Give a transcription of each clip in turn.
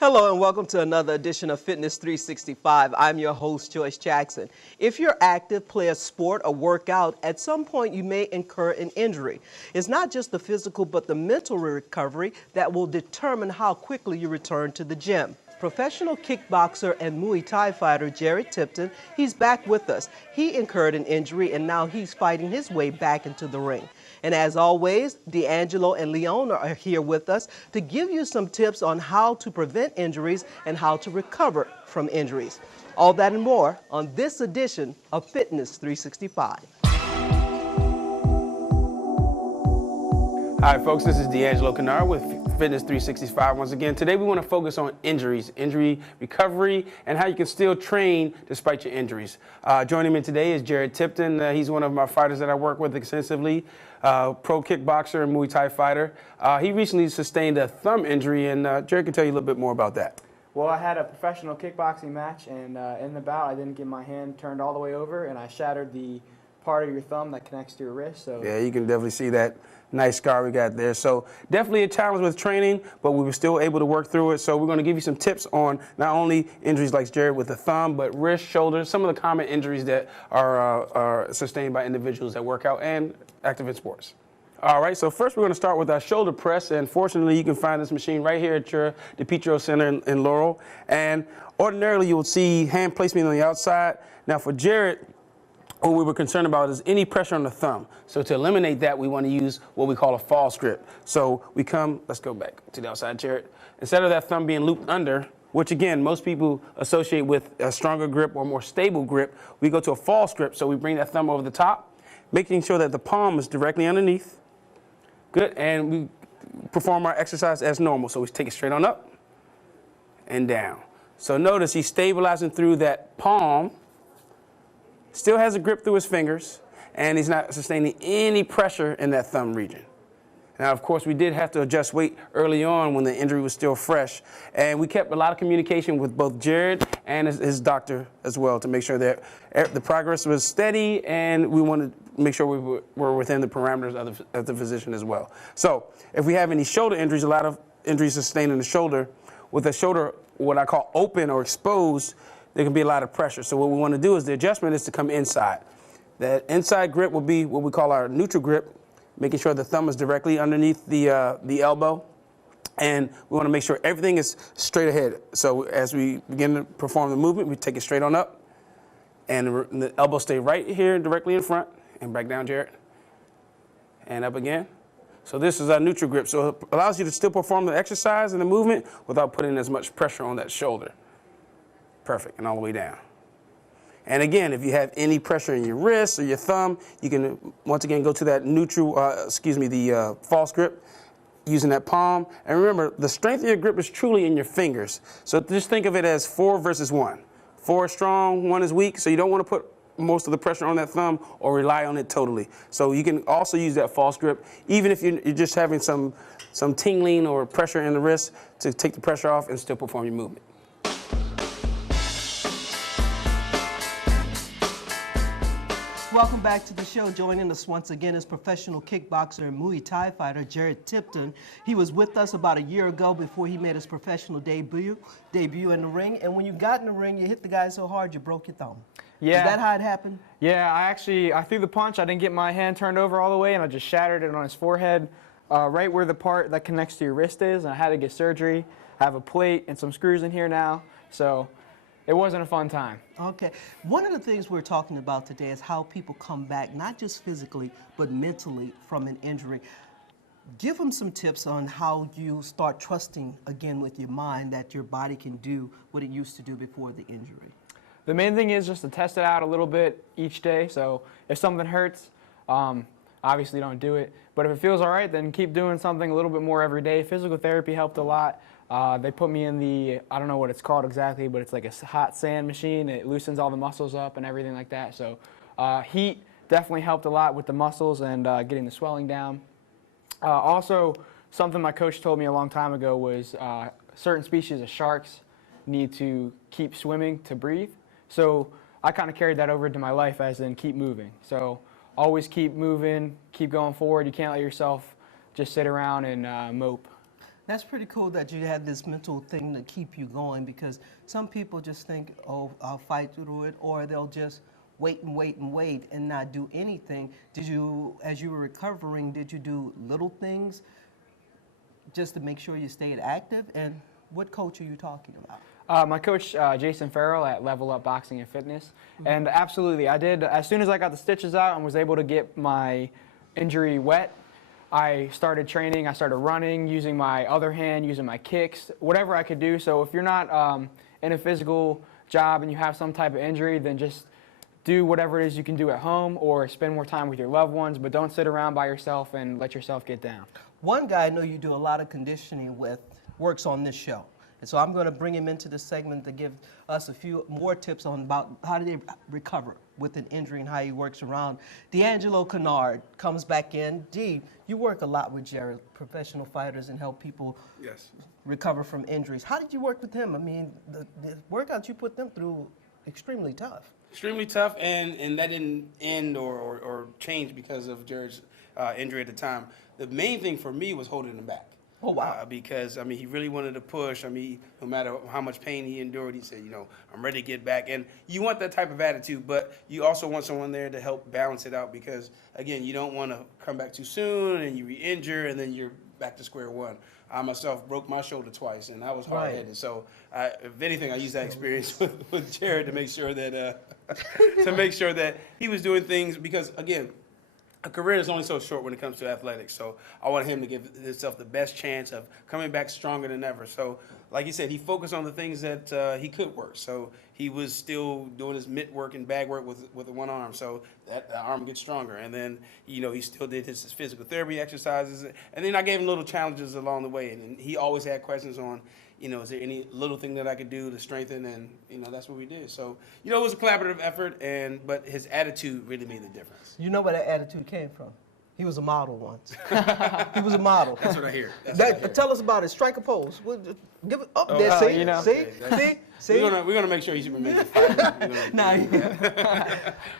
Hello and welcome to another edition of Fitness 365. I'm your host, Joyce Jackson. If you're active, play a sport, or work out, at some point you may incur an injury. It's not just the physical but the mental recovery that will determine how quickly you return to the gym. Professional kickboxer and Muay Thai fighter Jared Tipton, he's back with us. He incurred an injury and now he's fighting his way back into the ring. And as always, D'Angelo and Leona are here with us to give you some tips on how to prevent injuries and how to recover from injuries. All that and more on this edition of Fitness 365. Hi folks, this is D'Angelo Kennard with Fitness 365 once again. Today we want to focus on injuries, injury recovery, and how you can still train despite your injuries. Joining me today is Jared Tipton. He's one of my fighters that I work with extensively, pro kickboxer and Muay Thai fighter. He recently sustained a thumb injury, and Jared can tell you a little bit more about that. Well, I had a professional kickboxing match, and in the bout I didn't get my hand turned all the way over, and I shattered the part of your thumb that connects to your wrist. So yeah, you can definitely see that nice scar we got there. So definitely a challenge with training, but we were still able to work through it. So we're going to give you some tips on not only injuries like Jared with the thumb, but wrist, shoulders, some of the common injuries that are sustained by individuals that work out and active in sports. All right, so first we're going to start with our shoulder press, and fortunately you can find this machine right here at your DePietro Center in Laurel. And ordinarily you will see hand placement on the outside. Now for Jared, what we were concerned about is any pressure on the thumb. So to eliminate that, we want to use what we call a false grip. So we come, let's go back to the outside, Jared. Instead of that thumb being looped under, which again, most people associate with a stronger grip or more stable grip, we go to a false grip. So we bring that thumb over the top, making sure that the palm is directly underneath. Good, and we perform our exercise as normal. So we take it straight on up and down. So notice he's stabilizing through that palm, still has a grip through his fingers, and he's not sustaining any pressure in that thumb region. Now, of course, we did have to adjust weight early on when the injury was still fresh, and we kept a lot of communication with both Jared and his doctor as well to make sure that the progress was steady, and we wanted to make sure we were within the parameters of the physician as well. So if we have any shoulder injuries, a lot of injuries sustained in the shoulder, with the shoulder what I call open or exposed, there can be a lot of pressure. So what we want to do is the adjustment is to come inside. That inside grip will be what we call our neutral grip, making sure the thumb is directly underneath the elbow. And we want to make sure everything is straight ahead. So as we begin to perform the movement, we take it straight on up. And the elbow stay right here directly in front. And back down, Jared. And up again. So this is our neutral grip. So it allows you to still perform the exercise and the movement without putting as much pressure on that shoulder. Perfect, and all the way down. And again, if you have any pressure in your wrist or your thumb, you can once again go to that neutral, the false grip, using that palm. And remember, the strength of your grip is truly in your fingers. So just think of it as 4 versus 1. 4 is strong, 1 is weak, so you don't want to put most of the pressure on that thumb or rely on it totally. So you can also use that false grip, even if you're just having some tingling or pressure in the wrist, to take the pressure off and still perform your movement. Welcome back to the show. Joining us once again is professional kickboxer and Muay Thai fighter Jared Tipton. He was with us about a year ago before he made his professional debut in the ring. And when you got in the ring, you hit the guy so hard you broke your thumb. yeah, Is that how it happened? yeah, I threw the punch. I didn't get my hand turned over all the way, and I just shattered it on his forehead, right where the part that connects to your wrist is. And I had to get surgery. I have a plate and some screws in here now, so it wasn't a fun time. Okay. One of the things we're talking about today is how people come back, not just physically, but mentally from an injury. Give them some tips on how you start trusting again with your mind that your body can do what it used to do before the injury. The main thing is just to test it out a little bit each day. So if something hurts, obviously don't do it. But if it feels all right, then keep doing something a little bit more every day. Physical therapy helped a lot. They put me in the, I don't know what it's called exactly, but it's like a hot sand machine. It loosens all the muscles up and everything like that. So heat definitely helped a lot with the muscles and getting the swelling down. Also, something my coach told me a long time ago was certain species of sharks need to keep swimming to breathe. So I kind of carried that over into my life, as in keep moving. So always keep moving, keep going forward. You can't let yourself just sit around and mope. That's pretty cool that you had this mental thing to keep you going, because some people just think, oh, I'll fight through it, or they'll just wait and wait and wait and not do anything. Did you, as you were recovering, did you do little things just to make sure you stayed active? And what coach are you talking about? My coach, Jason Farrell at Level Up Boxing and Fitness. And absolutely, I did, as soon as I got the stitches out and was able to get my injury wet, I started training, I started running, using my other hand, using my kicks, whatever I could do. So if you're not in a physical job and you have some type of injury, then just do whatever it is you can do at home or spend more time with your loved ones, but don't sit around by yourself and let yourself get down. One guy I know you do a lot of conditioning with works on this show. And so I'm going to bring him into the segment to give us a few more tips on about how do they recover with an injury and how he works around. D'Angelo Kennard comes back in. D, you work a lot with Jared, professional fighters, and help people recover from injuries. How did you work with him? I mean, the workouts you put them through, extremely tough. Extremely tough, and that didn't end or change because of Jared's injury at the time. The main thing for me was holding him back. Oh, wow. Because, I mean, he really wanted to push. I mean, no matter how much pain he endured, he said, you know, I'm ready to get back. And you want that type of attitude, but you also want someone there to help balance it out because, again, you don't want to come back too soon and you re-injure and then you're back to square one. I myself broke my shoulder twice, and I was hard-headed. Right. So, if anything, I used that experience with Jared to make sure that he was doing things because, again, a career is only so short when it comes to athletics. So I wanted him to give himself the best chance of coming back stronger than ever. So, like you said, he focused on the things that he could work. So he was still doing his mitt work and bag work with one arm. So that arm gets stronger. And then, you know, he still did his physical therapy exercises. And then I gave him little challenges along the way. And he always had questions on, you know, is there any little thing that I could do to strengthen? And, you know, that's what we did. So, you know, it was a collaborative effort, but his attitude really made the difference. You know where that attitude came from? He was a model once. He was a model. That's what I hear. Tell us about it. Strike a pose. Give it up there. See? You know. See? We're gonna make sure he's remains fighting.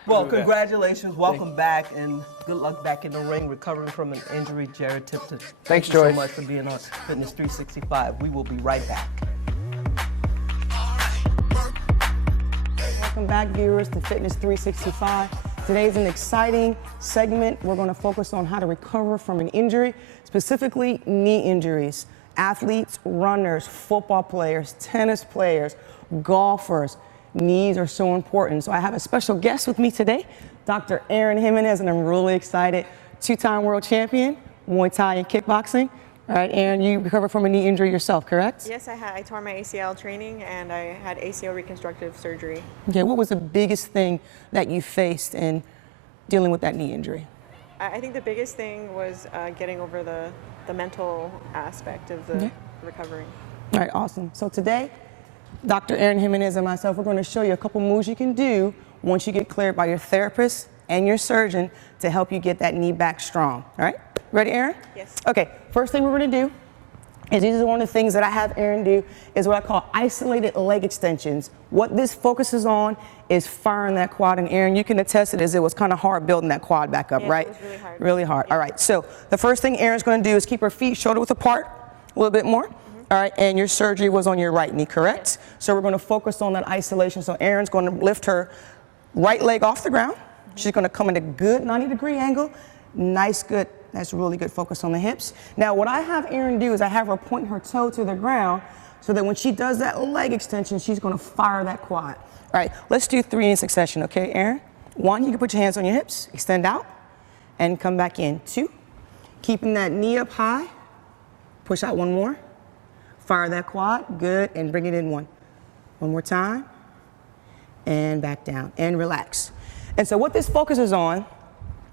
Well, congratulations. Welcome back, and good luck back in the ring, recovering from an injury. Jared Tipton. Thanks, Joyce. Joyce. So much for being on Fitness 365. We will be right back. Welcome back, viewers, to Fitness 365. Today's an exciting segment. We're going to focus on how to recover from an injury, specifically knee injuries. Athletes, runners, football players, tennis players, golfers. Knees are so important. So I have a special guest with me today, Dr. Aaron Jimenez, and I'm really excited. Two-time world champion, Muay Thai and kickboxing. All right, Aaron, you recovered from a knee injury yourself, correct? Yes, I tore my ACL training and I had ACL reconstructive surgery. Okay, what was the biggest thing that you faced in dealing with that knee injury? I think the biggest thing was getting over the mental aspect of the recovery. All right, awesome. So today, Dr. Aaron Jimenez and myself, we're going to show you a couple moves you can do once you get cleared by your therapist and your surgeon to help you get that knee back strong. All right, ready, Aaron? Yes. Okay, first thing we're going to do is these are one of the things that I have Aaron do is what I call isolated leg extensions. What this focuses on is firing that quad, and Aaron, you can attest it as it was kind of hard building that quad back up, right? It was really hard. Really hard. Yeah. All right, so the first thing Aaron's going to do is keep her feet shoulder width apart a little bit more. All right, and your surgery was on your right knee, correct? Yes. So we're going to focus on that isolation. So Aaron's going to lift her right leg off the ground. She's going to come in a good 90-degree angle. Nice, good. That's really good focus on the hips. Now, what I have Aaron do is I have her point her toe to the ground so that when she does that leg extension, she's going to fire that quad. All right, let's do 3 in succession, okay, Aaron? 1, you can put your hands on your hips, extend out, and come back in. 2, keeping that knee up high. Push out 1 more. Fire that quad, good, and bring it in 1. 1 more time, and back down, and relax. And so what this focuses on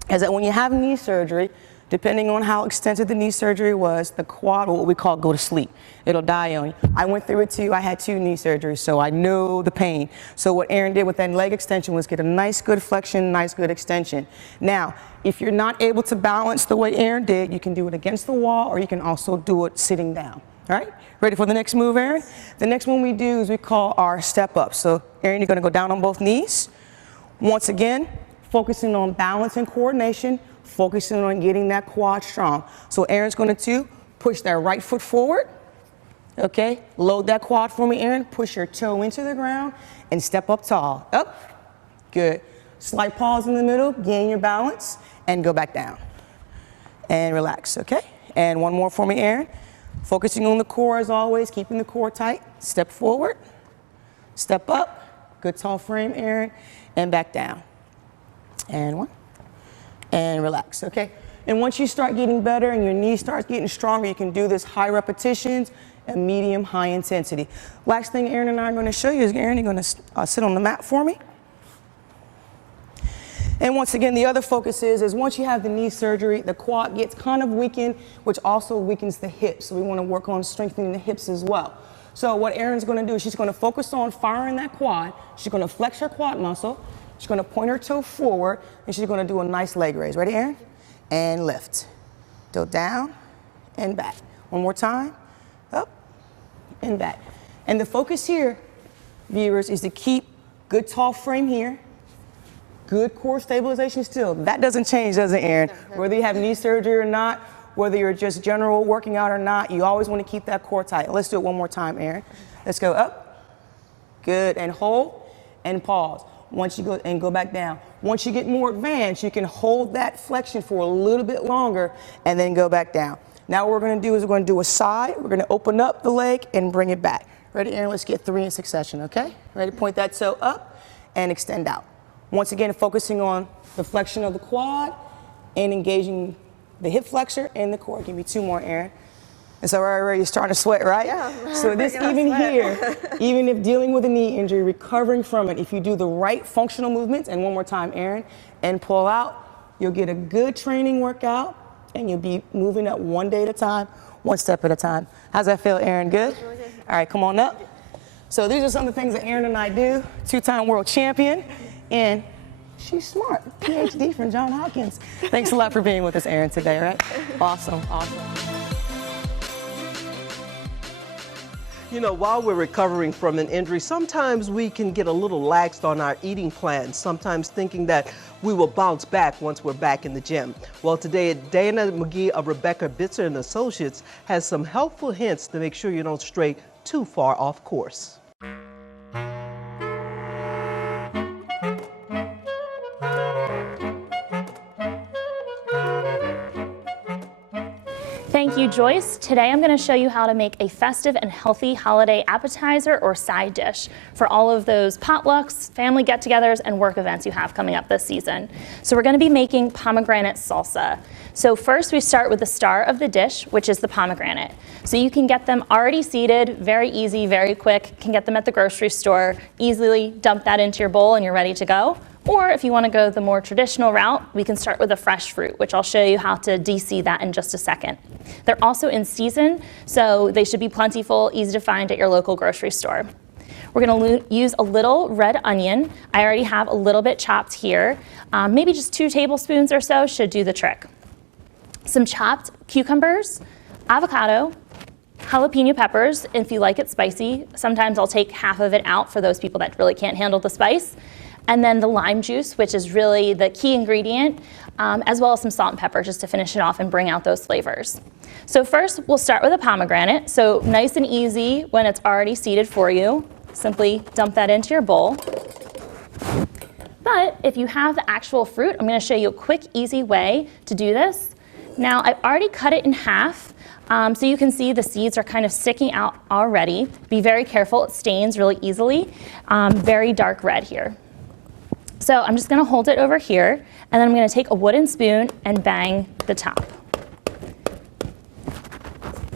is that when you have knee surgery, depending on how extensive the knee surgery was, the quad will what we call go to sleep. It'll die on you. I went through it too. I had 2 knee surgeries, so I know the pain. So what Aaron did with that leg extension was get a nice good flexion, nice good extension. Now, if you're not able to balance the way Aaron did, you can do it against the wall, or you can also do it sitting down. All right? Ready for the next move, Aaron? The next one we do is we call our step up. So Aaron, you're gonna go down on both knees. Once again, focusing on balance and coordination, focusing on getting that quad strong. So Aaron's going to Push that right foot forward. Okay, load that quad for me, Aaron. Push your toe into the ground and step up tall. Up, good. Slight pause in the middle, gain your balance, and go back down. And relax, okay? And one more for me, Aaron. Focusing on the core as always, keeping the core tight. Step forward, step up, good tall frame, Aaron, and back down. And one, and relax, okay? And once you start getting better and your knee starts getting stronger, you can do this high repetitions and medium high intensity. Last thing Aaron and I are going to show you is, Aaron, you're going to sit on the mat for me. And once again, the other focus is once you have the knee surgery, the quad gets kind of weakened, which also weakens the hips. So we want to work on strengthening the hips as well. So what Erin's going to do is she's going to focus on firing that quad. She's going to flex her quad muscle. She's going to point her toe forward, and she's going to do a nice leg raise. Ready, Erin? And lift. Go down and back. One more time. Up and back. And the focus here, viewers, is to keep good tall frame here. Good core stabilization still. That doesn't change, does it, Erin? Whether you have knee surgery or not, whether you're just general working out or not, you always want to keep that core tight. Let's do it one more time, Erin. Let's go up. Good. And hold and pause. Once you go and go back down. Once you get more advanced, you can hold that flexion for a little bit longer and then go back down. Now what we're going to do is we're going to do a side. We're going to open up the leg and bring it back. Ready, Erin? Let's get 3 in succession, okay? Ready? Point that toe up and extend out. Once again, focusing on the flexion of the quad and engaging the hip flexor and the core. Give me 2 more, Erin. And so right, you're starting to sweat, right? Yeah. So this even here, even if dealing with a knee injury, recovering from it, if you do the right functional movements, and one more time, Erin, and pull out, you'll get a good training workout, and you'll be moving up one day at a time, one step at a time. How's that feel, Erin? Good? Really good. All right, come on up. So these are some of the things that Erin and I do. 2-time world champion. And she's smart, PhD from Johns Hopkins. Thanks a lot for being with us, Erin, today, right? Awesome, awesome. You know, while we're recovering from an injury, sometimes we can get a little laxed on our eating plans, sometimes thinking that we will bounce back once we're back in the gym. Well, today, Dana McGee of Rebecca Bitzer and Associates has some helpful hints to make sure you don't stray too far off course. Thank you, Joyce. Today I'm going to show you how to make a festive and healthy holiday appetizer or side dish for all of those potlucks, family get-togethers, and work events you have coming up this season. So we're going to be making pomegranate salsa. So first we start with the star of the dish, which is the pomegranate. So you can get them already seeded, very easy, very quick, can get them at the grocery store, easily dump that into your bowl and you're ready to go. Or if you want to go the more traditional route, we can start with a fresh fruit, which I'll show you how to de-seed that in just a second. They're also in season, so they should be plentiful, easy to find at your local grocery store. We're going to use a little red onion. I already have a little bit chopped here. Maybe just 2 tablespoons or so should do the trick. Some chopped cucumbers, avocado, jalapeno peppers, if you like it spicy. Sometimes I'll take half of it out for those people that really can't handle the spice. And then the lime juice, which is really the key ingredient, as well as some salt and pepper just to finish it off and bring out those flavors. So first, we'll start with a pomegranate. So nice and easy when it's already seeded for you. Simply dump that into your bowl. But if you have the actual fruit, I'm going to show you a quick, easy way to do this. Now, I've already cut it in half. So you can see the seeds are kind of sticking out already. Be very careful, it stains really easily. Very dark red here. So I'm just going to hold it over here, and then I'm going to take a wooden spoon and bang the top.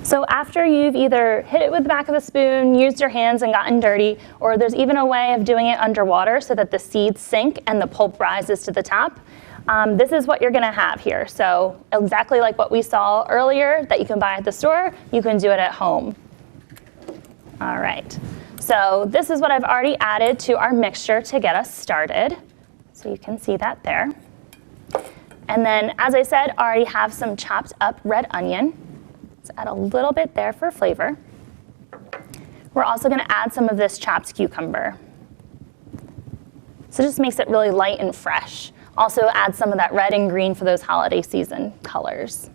So after you've either hit it with the back of the spoon, used your hands and gotten dirty, or there's even a way of doing it underwater so that the seeds sink and the pulp rises to the top, this is what you're going to have here. So exactly like what we saw earlier that you can buy at the store, you can do it at home. All right. So this is what I've already added to our mixture to get us started. So you can see that there. And then, as I said, I already have some chopped up red onion. Let's add a little bit there for flavor. We're also going to add some of this chopped cucumber. So it just makes it really light and fresh. Also add some of that red and green for those holiday season colors.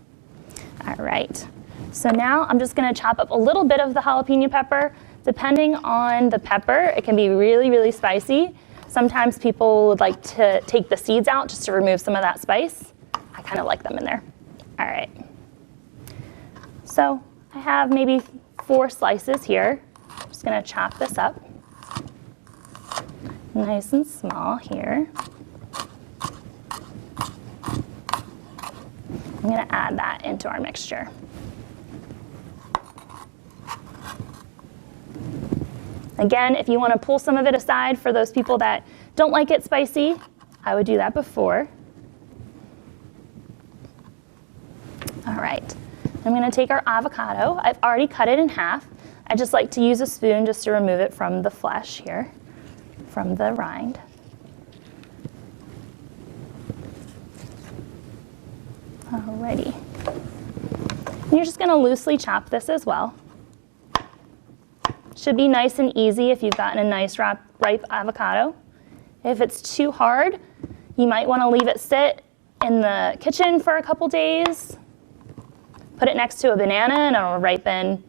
All right. So now I'm just gonna chop up a little bit of the jalapeno pepper. Depending on the pepper, it can be really, really spicy. Sometimes people would like to take the seeds out just to remove some of that spice. I kind of like them in there. All right. So I have maybe 4 slices here. I'm just gonna chop this up. Nice and small here. I'm gonna add that into our mixture. Again, if you want to pull some of it aside for those people that don't like it spicy, I would do that before. All right, I'm going to take our avocado. I've already cut it in half. I just like to use a spoon just to remove it from the flesh here, from the rind. Alrighty. And you're just going to loosely chop this as well. Should be nice and easy if you've gotten a nice ripe avocado. If it's too hard, you might want to leave it sit in the kitchen for a couple days. Put it next to a banana and it'll ripen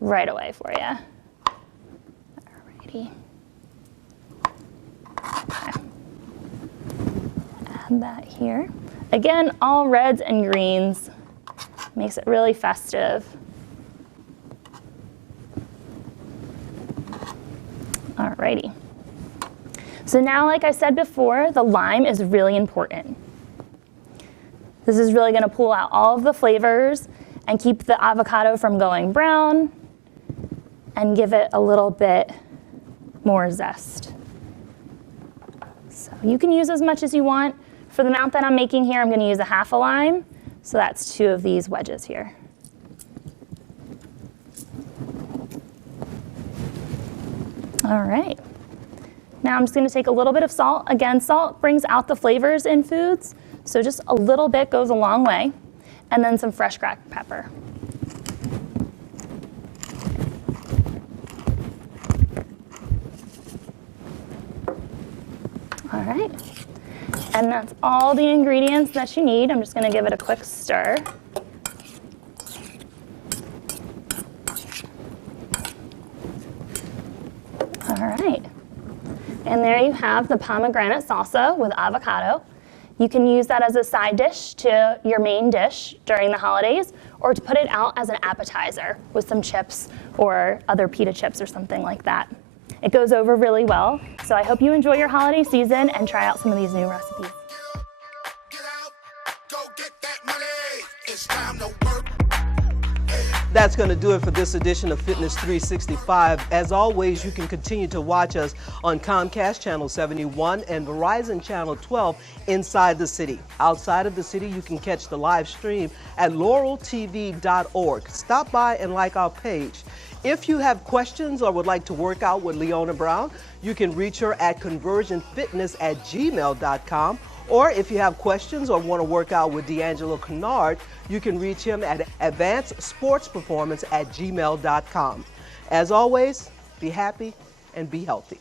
right away for you. Alrighty. Okay. Add that here. Again, all reds and greens. Makes it really festive. Alrighty. So now, like I said before, the lime is really important. This is really going to pull out all of the flavors and keep the avocado from going brown and give it a little bit more zest. So you can use as much as you want. For the amount that I'm making here, I'm going to use a half a lime. So that's 2 of these wedges here. All right. Now I'm just going to take a little bit of salt. Again, salt brings out the flavors in foods, so just a little bit goes a long way. And then some fresh cracked pepper. All right. And that's all the ingredients that you need. I'm just going to give it a quick stir. All right. And there you have the pomegranate salsa with avocado. You can use that as a side dish to your main dish during the holidays, or to put it out as an appetizer with some chips or other pita chips or something like that. It goes over really well. So I hope you enjoy your holiday season and try out some of these new recipes. Get out, go get that money. It's time to work. That's going to do it for this edition of Fitness 365. As always, you can continue to watch us on Comcast Channel 71 and Verizon Channel 12 inside the city. Outside of the city, you can catch the live stream at laureltv.org. Stop by and like our page. If you have questions or would like to work out with Leona Brown, you can reach her at conversionfitness@gmail.com. Or if you have questions or want to work out with D'Angelo Kennard, you can reach him at advancedsportsperformance@gmail.com. As always, be happy and be healthy.